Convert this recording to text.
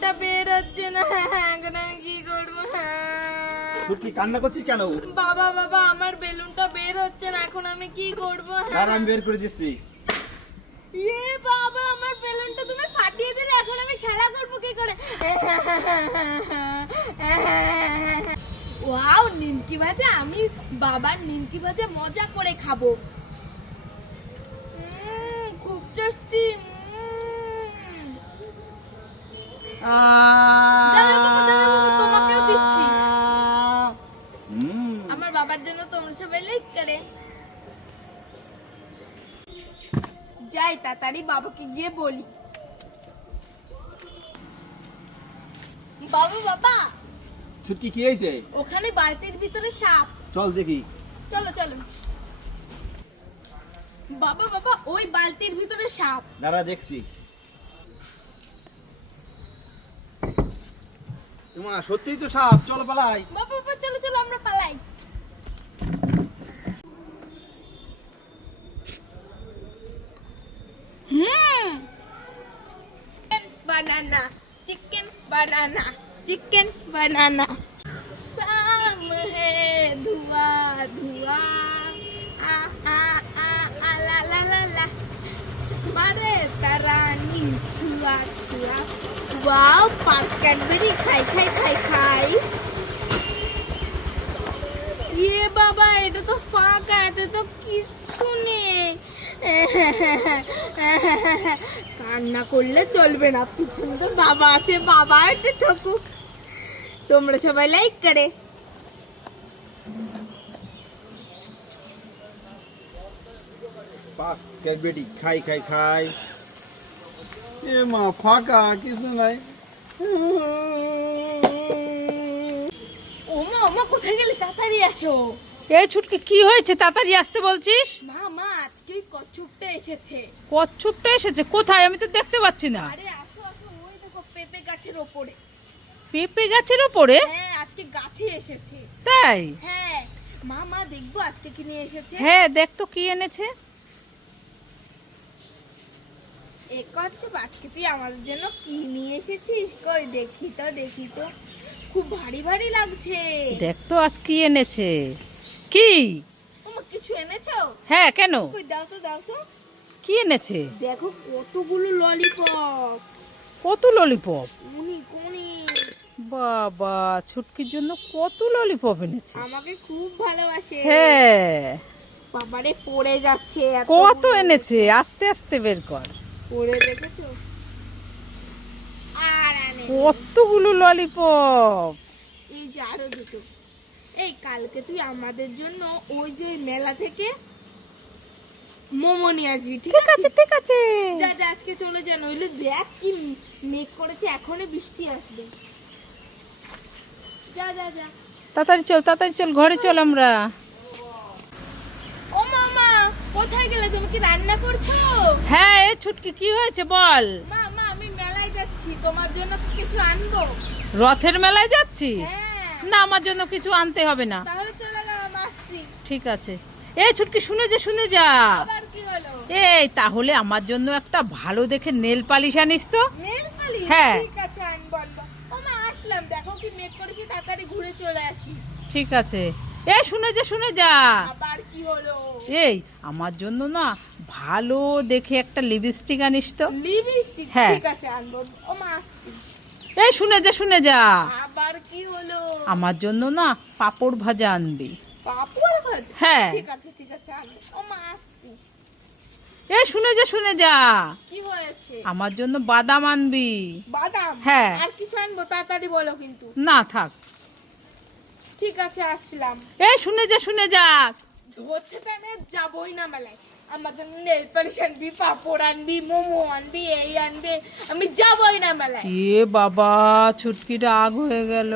বেলুনটা বের হচ্ছে না, এখন আমি কি করবো? ছুটকি কান্না করছিস কেন? বাবা বাবা আমার বেলুনটা বের হচ্ছে না, এখন আমি কি করবো? আর আমি বের করে দিচ্ছি। ইয়ে বাবা আমার বেলুনটা তুমি ফাটিয়ে দিলে, এখন আমি খেলা করবো কি করে? ওয়াও নিমকি ভাজা, আমি বাবার নিমকি ভাজা মজা করে খাবো। খুব টেস্টি। তোমাকেও দিচ্ছি। আমার বাবার জন্য তোমরা সবাই লাইক করে। যাই তাড়াতাড়ি বাবাকে গিয়ে বলি। বাবা বাবা ছুটকি কি হয়েছে? ওখানে বালতির ভিতরে সাপ। চল দেখি। চলো চলো। বাবা বাবা ওই বালতির ভিতরে সাপ। দাঁড়া দেখছি। তোমা সত্যিই তো সাপ, চলো পালাই। বাবা বাবা চলো চলো আমরা পালাই। banana chicken banana chicken banana साम है धुआं धुआं आ आ आ आ ला ला ला ला मारे तरानी छुआ छुआ वाओ पार्क कैडबरी खाई खाई खाई खाई ये बाबा এটা তো ফাঁকা এতে তো কিচ্ছু নেই কান্না করলে চলবে না পিছনে তো বাবা আছে বাবা এটা ঠকুক তোমরা সবাই লাইক করে পাক ক্যাডবেরি খাই খাই খাই এ মা ফাঁকা কিছু নাই ওমা ওমা কোথায় গেলে তাড়াতাড়ি আসো এই ছুটকি কি হয়েছে তাড়াতাড়ি আসতে বলছিস? মা মা আজকে কচ্ছপটা এসেছে কচ্ছপটা এসেছে কোথায়? আমি তো দেখতে পাচ্ছি না। আরে আসো আসো ওই দেখো পেঁপে গাছের উপরে পেঁপে গাছের উপরে? হ্যাঁ আজকে গাছে এসেছে তাই? হ্যাঁ মা মা দেখবো আজকে কি নিয়ে এসেছে হ্যাঁ দেখ তো কি এনেছে। এক কচ্ছপ আজকে তুই আমাদের জন্য কি নিয়ে এসেছিস কই দেখি তো খুব ভারী ভারী লাগছে দেখ তো আজ কি এনেছে। কি? ওমা কিছু এনেছো হ্যাঁ কেন? কই দাও তো কি এনেছে? দেখো কতগুলো ললিপপ কত ললিপপ? কোনি বাবা ছুটকির জন্য কত ললিপপ এনেছে। আমাকে খুব ভালোবাসে হ্যাঁ বাবারে পড়ে যাচ্ছে কত এনেছে আস্তে আস্তে বের কর। পড়ে দেখেছো আর আনে কতগুলো ললিপপ। এই যে আরো দুটো এই কালকে তুই আমাদের জন্য ওই যে মেলা থেকে মোমো নিয়ে আসবি ঠিক আছে ঠিক আছে যা যা আজকে চলে যা নইলে দেখ কি মেঘ করেছে এখনই বৃষ্টি আসবে যা যা যা তাড়াতাড়ি চল ঘরে চল আমরা। ও মামা কোথায় গেলে তুমি কি রান্না করছো হ্যাঁ এই ছুটকি কি হয়েছে বল। মা মা আমি মেলায় যাচ্ছি তোমার জন্য কি কিছু আনবো রথের মেলায় যাচ্ছিস? হ্যাঁ না আমার জন্য কিছু আনতে হবে না। তাহলে চলে গেলাম আসছি ঠিক আছে এই ছুটকি শুনে যা আবার কি হলো এই তাহলে আমার জন্য একটা ভালো দেখে নেল পালিশ আনিস তো। নেল পালিশ হ্যাঁ। ঠিক আছে আনবো ও মা আসলাম দেখো কি মেক করেছি তাড়াতাড়ি ঘুরে চলে আসি ঠিক আছে এই শুনে যা আবার কি হলো এই আমার জন্য না ভালো দেখে একটা লিপস্টিক আনিস তো। লিপস্টিক হ্যাঁ। ঠিক আছে আনবো ও মা আসছি এই শুনে যা আবার কি হলো আমার জন্য না পাপড় ভাজা আনবি। পাপড় ভাজা হ্যাঁ। ঠিক আছে আনবো ও মা আসছি এই শুনে যা কি হয়েছে আমার জন্য বাদাম আনবি। বাদাম হ্যাঁ। আর কিছু আনবো তাড়াতাড়ি বলো কিন্তু না থাক। ঠিক আছে আসলাম এই শুনে যা হচ্ছে তো আমি আর যাবোই না মেলায় আমাদের নেল পালিশ আনবি পাপড় আনবি মোমো আনবি এই আনবে আমি যাবোই না মেলায় এ বাবা ছুটকি রাগ হয়ে গেল।